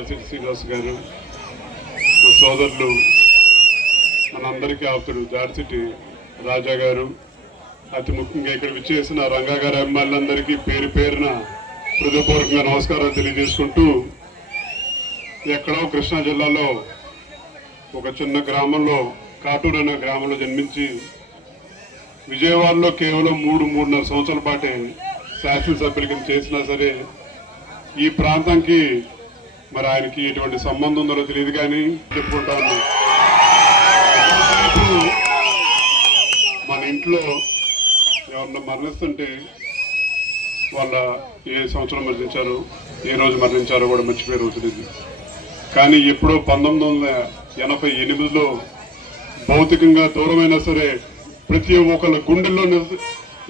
దాల్సిరి శ్రీనివాస్ గారు, మా సోదరులు, మనందరికీ ఆప్తుడు దాల్సిరి రాజా గారు, అతి ముఖ్యంగా ఇక్కడ విచ్చేసిన రంగా గారి అభిమానులందరికీ పేరు పేరున హృదయపూర్వకంగా నమస్కారాలు తెలియజేసుకుంటూ, ఎక్కడో కృష్ణా జిల్లాలో ఒక చిన్న గ్రామంలో కాటూరు అనే గ్రామంలో జన్మించి విజయవాడలో కేవలం 3-3.5 సంవత్సరాల పాటే శాసనసభ్యుల కింద చేసినా సరే ఈ ప్రాంతానికి మరి ఆయనకి ఎటువంటి సంబంధం ఉందో తెలియదు కానీ చెప్పుకుంటా ఉన్నాం. మన ఇంట్లో ఎవరన్నా మరణిస్తుంటే వాళ్ళ ఏ సంవత్సరం మరణించారో, ఏ రోజు మరణించారో కూడా మర్చిపోయే రోజు ఇది. కానీ ఎప్పుడో 1988లో భౌతికంగా దూరమైనా సరే ప్రతి ఒక్కళ్ళ గుండెల్లో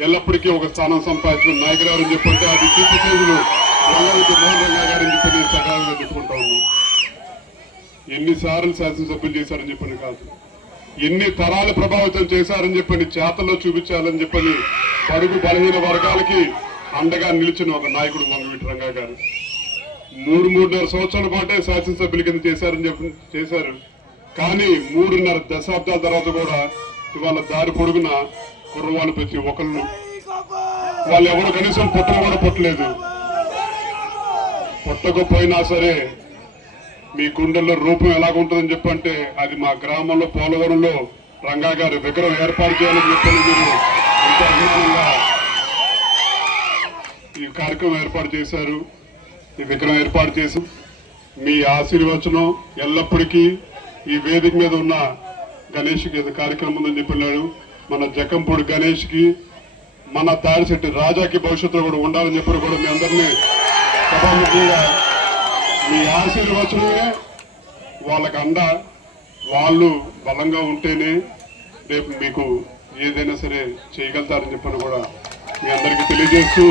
ఎల్లప్పటికీ ఒక స్థానం సంపాదించిన నాయకులు అని చెప్పంటే అది కీర్తిశేషులు రంగారెడ్డి మోహన్ రంగా గారని చెప్పి సకాలంగా చెప్పుకుంటా ఉన్నాం. ఎన్నిసార్లు శాసనసభ్యులు చేశారని చెప్పని కాదు, ఎన్ని తరాలు ప్రభావితం చేశారని చెప్పని చేతల్లో చూపించాలని చెప్పని బడుగు బలహీన వర్గాలకి అండగా నిలిచిన ఒక నాయకుడు వంగవీటి రంగా గారు 3-3.5 సంవత్సరాల పాటే శాసనసభ్యుల కింద చేశారు. కానీ 3.5 దశాబ్దాల తర్వాత కూడా ఇవాళ దారి పొడుగున కుర్రవాళ్ళు ప్రతి ఒక్కళ్ళు వాళ్ళు ఎవరు కనీసం పుట్టను కూడా పుట్టలేదు. పుట్టకపోయినా సరే మీ గుండెల్లో రూపం ఎలాగుంటుందని చెప్పంటే అది మా గ్రామంలో పోలవరంలో రంగా గారి విగ్రహం ఏర్పాటు చేయాలని చెప్పని మీరు ఎంతో అభిమానంగా ఈ కార్యక్రమం ఏర్పాటు చేశారు. ఈ విగ్రహం ఏర్పాటు చేసి మీ ఆశీర్వచనం ఎల్లప్పటికీ ఈ వేదిక మీద ఉన్న గణేష్కి కార్యక్రమం ఉందని చెప్పినాడు. మన జకంపూడి గణేష్కి, మన దాడిశెట్టి రాజాకి భవిష్యత్తులో కూడా ఉండాలని చెప్పారు. కూడా మీ అందరినీ సభాముఖంగా మీ ఆశీర్వచనమే వాళ్ళకి అండ, వాళ్ళు బలంగా ఉంటేనే రేపు మీకు ఏదైనా సరే చేయగలుగుతారని చెప్పని కూడా మీ అందరికీ తెలియజేస్తూ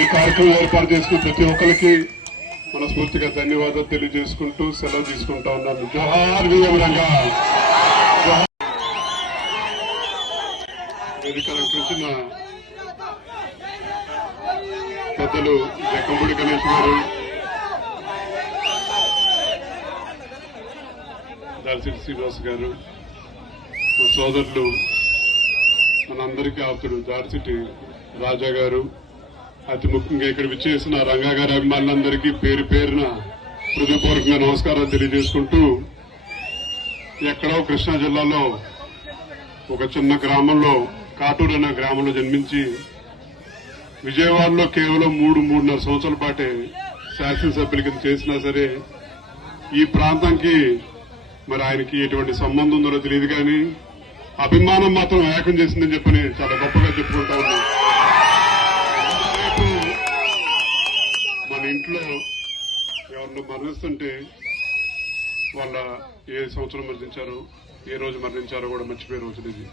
ఈ కార్యక్రమం ఏర్పాటు చేసుకున్న ప్రతి ఒక్కరికి మనస్ఫూర్తిగా ధన్యవాదాలు తెలియజేసుకుంటూ సెలవు తీసుకుంటా ఉన్నాను. జోహార్ విఎం రంగా. వేదికలకు వచ్చిన పెద్దలు జకంపూడి గణేష్ గారు, దాల్సిరి శ్రీనివాస్ గారు, మా సోదరులు, మనందరికీ ఆప్తుడు దాల్సిరి రాజా గారు, అతి ముఖ్యంగా ఇక్కడ విచ్చేసిన రంగా గారి అభిమానులందరికీ పేరు పేరున హృదయపూర్వకంగా నమస్కారాలు తెలియజేసుకుంటూ, ఎక్కడో కృష్ణా జిల్లాలో ఒక చిన్న గ్రామంలో కాటూరు అనే గ్రామంలో జన్మించి విజయవాడలో కేవలం 3-3.5 సంవత్సరాల పాటే శాసనసభ్యుల కింద చేసినా సరే ఈ ప్రాంతానికి మరి ఆయనకి ఎటువంటి సంబంధం ఉందో తెలియదు కానీ అభిమానం మాత్రం ఏకం చేసిందని చెప్పని చాలా గొప్పగా చెప్పుకుంటా ఉన్నాం. మన ఇంట్లో ఎవరిని మరణిస్తుంటే వాళ్ళ ఏ సంవత్సరం మరణించారో, ఏ రోజు మరణించారో కూడా మర్చిపోయే రోజు ఇది.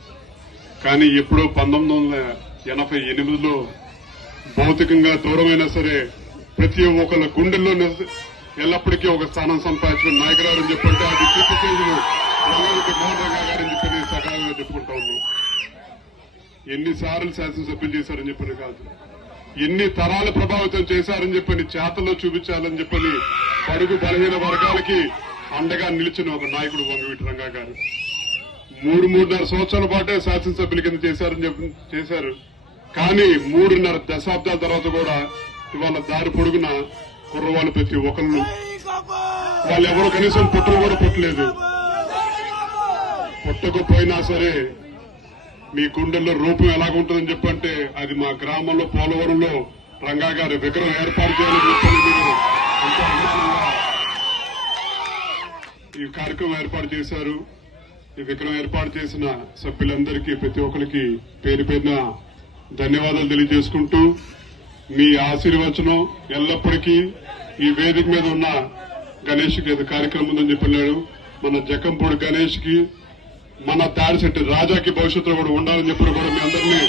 కానీ ఎప్పుడో 1988లో భౌతికంగా దూరమైనా సరే ప్రతి ఒక్కళ్ళ గుండెల్లో ఎల్లప్పటికీ ఒక స్థానం సంపాదించిన నాయకులు అని చెప్పంటే అది కీర్తిశేషులు రంగారెడ్డి మోహన్ రంగా గారని చెప్పి సకాలంగా చెప్పుకుంటా ఉన్నాం. ఎన్నిసార్లు శాసనసభ్యులు చేశారని చెప్పని కాదు, ఎన్ని తరాలు ప్రభావితం చేశారని చెప్పని చేతల్లో చూపించాలని చెప్పని బడుగు బలహీన వర్గాలకి అండగా నిలిచిన ఒక నాయకుడు వంగవీటి రంగా గారు 3-3.5 సంవత్సరాల పాటే శాసనసభ్యుల కింద చేశారు. కానీ 3.5 దశాబ్దాల తర్వాత కూడా ఇవాళ దారి పొడుగున కుర్రవాళ్ళు ప్రతి ఒక్కళ్ళు వాళ్ళు ఎవరు కనీసం పుట్టను కూడా పుట్టలేదు. పుట్టకపోయినా సరే మీ గుండెల్లో రూపం ఎలాగుంటుందని చెప్పంటే అది మా గ్రామంలో పోలవరంలో రంగా గారి విగ్రహం ఏర్పాటు చేయాలని చెప్పని మీరు ఎంతో అభిమానంగా ఈ కార్యక్రమం ఏర్పాటు చేశారు. ఈ విగ్రహం ఏర్పాటు చేసిన సభ్యులందరికీ ప్రతి ఒక్కరికి పేరు పేరున ధన్యవాదాలు తెలియజేసుకుంటూ మీ ఆశీర్వచనం ఎల్లప్పటికీ ఈ వేదిక మీద ఉన్న గణేష్కి కార్యక్రమం ఉందని చెప్పినాడు. మన జకంపూడి గణేష్కి, మన దాడిశెట్టి రాజాకి భవిష్యత్తులో కూడా ఉండాలని చెప్పిన కూడా మీ అందరినీ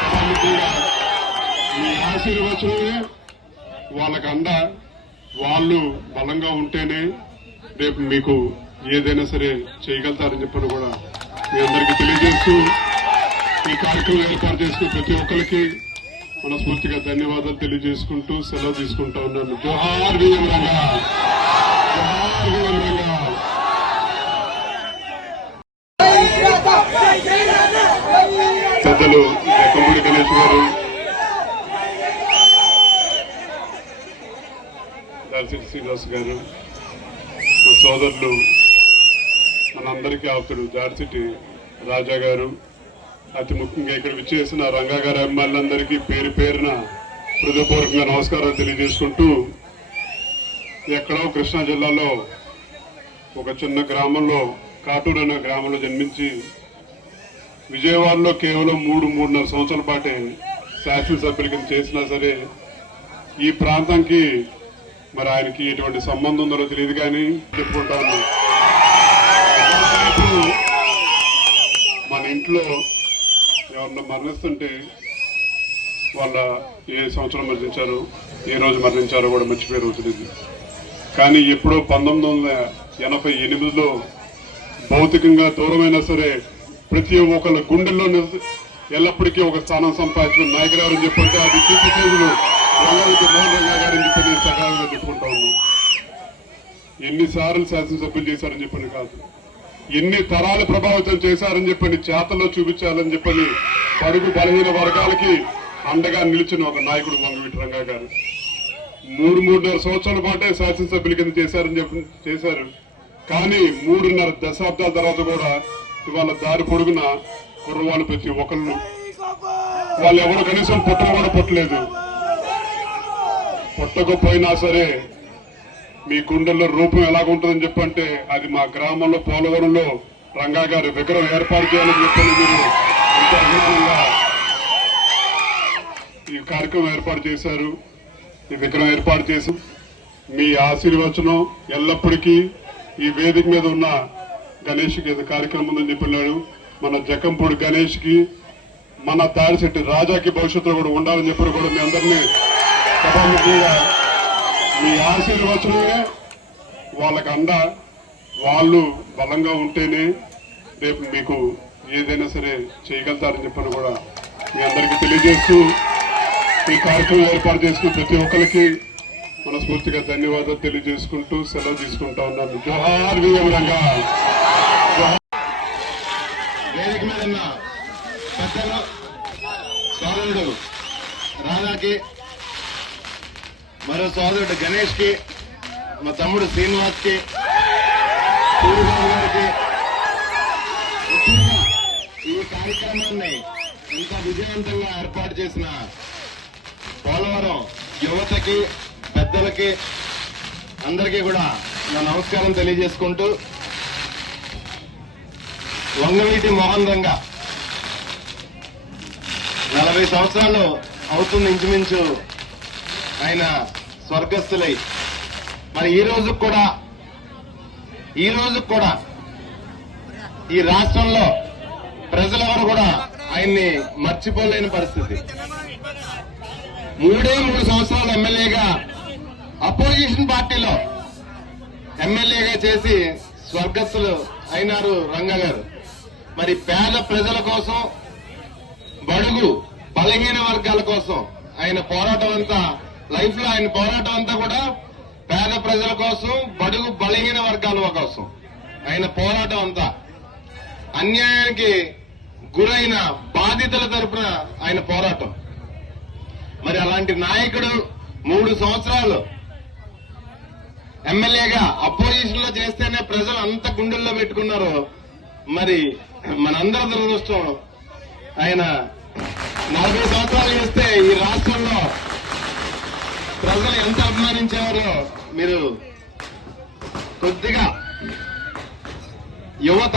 సభాముఖంగా మీ ఆశీర్వచనమే వాళ్ళకి అండ, వాళ్ళు బలంగా ఉంటేనే రేపు మీకు ఏదైనా సరే చేయగలుగుతారని చెప్పని కూడా మీ అందరికీ తెలియజేస్తూ ఈ కార్యక్రమం ఏర్పాటు చేసుకున్న ప్రతి ఒక్కరికి మనస్ఫూర్తిగా ధన్యవాదాలు తెలియజేసుకుంటూ సెలవు తీసుకుంటా ఉన్నాను. జోహార్ విఎం రంగా, జోహార్ విఎం రంగా. పెద్దలు జక్కంపూడి గణేష్ గారు, దాల్సిటి శ్రీనివాస్ గారు, మా సోదరులు, మనందరికీ ఆప్తుడు దాల్సిటి రాజా గారు, అతి ముఖ్యంగా ఇక్కడ విచ్చేసిన రంగా గారి అభిమానులందరికీ పేరు పేరున హృదయపూర్వకంగా నమస్కారాలు తెలియజేసుకుంటూ, ఎక్కడో కృష్ణా జిల్లాలో ఒక చిన్న గ్రామంలో, కాటూరు అనే గ్రామంలో జన్మించి విజయవాడలో కేవలం 3-3.5 సంవత్సరాల పాటే శాసనసభ్యుల కింద చేసినా సరే ఈ ప్రాంతానికి మరి ఆయనకి ఎటువంటి సంబంధం ఉందో తెలియదు కానీ చెప్పుకుంటాను. మన ఇంట్లో ఎవరన్నా మరణిస్తుంటే వాళ్ళ ఏ సంవత్సరం మరణించారో, ఏ రోజు మరణించారో కూడా మర్చిపోయే రోజులు ఇది. కానీ ఎప్పుడో 1988లో భౌతికంగా దూరమైనా సరే ప్రతి ఒక్కళ్ళ గుండెల్లో ఎల్లప్పటికీ ఒక స్థానం సంపాదించిన నాయకులు ఎవరని చెప్పంటే అది కీర్తి చేతులు రంగారెడ్డి మోహన్ రంగా గారని చెప్పి నేను సకాలంగా చెప్పుకుంటా ఉన్నాను. ఎన్నిసార్లు శాసనసభ్యులు చేశారని చెప్పని కాదు, ఎన్ని తరాలు ప్రభావితం చేశారని చెప్పని చేతల్లో చూపించాలని చెప్పని బడుగు బలహీన వర్గాలకి అండగా నిలిచిన ఒక నాయకుడు వంగవీటి రంగా గారు 3-3.5 సంవత్సరాల పాటే శాసనసభ్యుల కింద చేశారు. కానీ 3.5 దశాబ్దాల తర్వాత కూడా ఇవాళ దారి పొడుగున కుర్రవాళ్ళు ప్రతి ఒక్కళ్ళు, వాళ్ళు ఎవరు కనీసం పుట్టను కూడా పుట్టలేదు. పుట్టకపోయినా సరే మీ గుండెల్లో రూపం ఎలాగుంటుందని చెప్పంటే అది మా గ్రామంలో పోలవరంలో రంగా గారి విగ్రహం ఏర్పాటు చేయాలని చెప్పని మీరు ఎంతో అభిమానంగా ఈ కార్యక్రమం ఏర్పాటు చేశారు. ఈ విగ్రహం ఏర్పాటు చేసి మీ ఆశీర్వచనం ఎల్లప్పటికీ ఈ వేదిక మీద ఉన్న గణేష్కి కార్యక్రమం ఉందని చెప్పినాడు. మన జక్కంపూడి గణేష్కి, మన దాడిశెట్టి రాజాకి భవిష్యత్తులో కూడా ఉండాలని చెప్పి కూడా మీ అందరినీ సభాముఖంగా మీ ఆశీర్వచనమే వాళ్ళకి అండ. వాళ్ళు బలంగా ఉంటేనే రేపు మీకు ఏదైనా సరే చేయగలుగుతారని చెప్పని కూడా మీ అందరికీ తెలియజేస్తూ ఈ కార్యక్రమం ఏర్పాటు చేసుకున్న ప్రతి ఒక్కరికి మనస్ఫూర్తిగా ధన్యవాదాలు తెలియజేసుకుంటూ సెలవు తీసుకుంటా ఉన్నాను. జోహార్ విఎం రంగా. వేదిక మీద ఉన్న పెద్దలు సోదరుడు రాధాకి, మరో సోదరుడు గణేష్ కి, మా తమ్ముడు శ్రీనివాస్ కి, సూర్యబాబు గారికి, ముఖ్యంగా ఈ కార్యక్రమాన్ని ఇంత విజయవంతంగా ఏర్పాటు చేసిన పోలవరం యువతకి, పెద్దలకి అందరికీ కూడా నా నమస్కారం తెలియజేసుకుంటూ, వంగవీటి మోహన్ రంగా 40 సంవత్సరాలు అవుతుంది ఇంచుమించు ఆయన స్వర్గస్థులై. మరి ఈ రోజు కూడా ఈ రాష్ట్రంలో ప్రజలెవరు కూడా ఆయన్ని మర్చిపోలేని పరిస్థితి. 3 సంవత్సరాలు ఎమ్మెల్యేగా అపోజిషన్ పార్టీలో ఎమ్మెల్యేగా చేసి స్వర్గస్థులు అయినారు రంగా గారు. మరి పేద ప్రజల కోసం, బడుగు బలహీన వర్గాల కోసం ఆయన పోరాటం అంతా, లైఫ్ లో ఆయన పోరాటం అంతా కూడా పేద ప్రజల కోసం, బడుగు బలహీన వర్గాల కోసం ఆయన పోరాటం అంతా. అన్యాయానికి గురైన బాధితుల తరపున ఆయన పోరాటం. మరి అలాంటి నాయకుడు 3 సంవత్సరాలు ఎమ్మెల్యేగా అపోజిషన్ లో చేస్తేనే ప్రజలు అంత గుండెల్లో పెట్టుకున్నారు. మరి మనందరి దురదృష్టం ఆయన 40 సంవత్సరాలు చేస్తే ఈ రాష్ట్రంలో ప్రజలు ఎంత అభిమానించేవారో మీరు కొద్దిగా యువత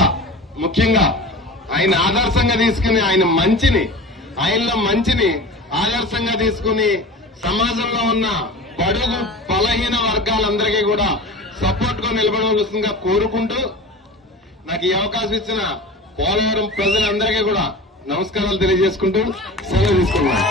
ముఖ్యంగా ఆయన ఆదర్శంగా తీసుకుని, ఆయనలో మంచిని ఆదర్శంగా తీసుకుని సమాజంలో ఉన్న బడుగు బలహీన వర్గాలందరికీ కూడా సపోర్ట్ గా నిలబడవలసిందిగా కోరుకుంటూ, నాకు ఈ అవకాశం ఇచ్చిన పోలవరం ప్రజలందరికీ కూడా నమస్కారాలు తెలియజేసుకుంటూ సెలవు తీసుకున్నాను.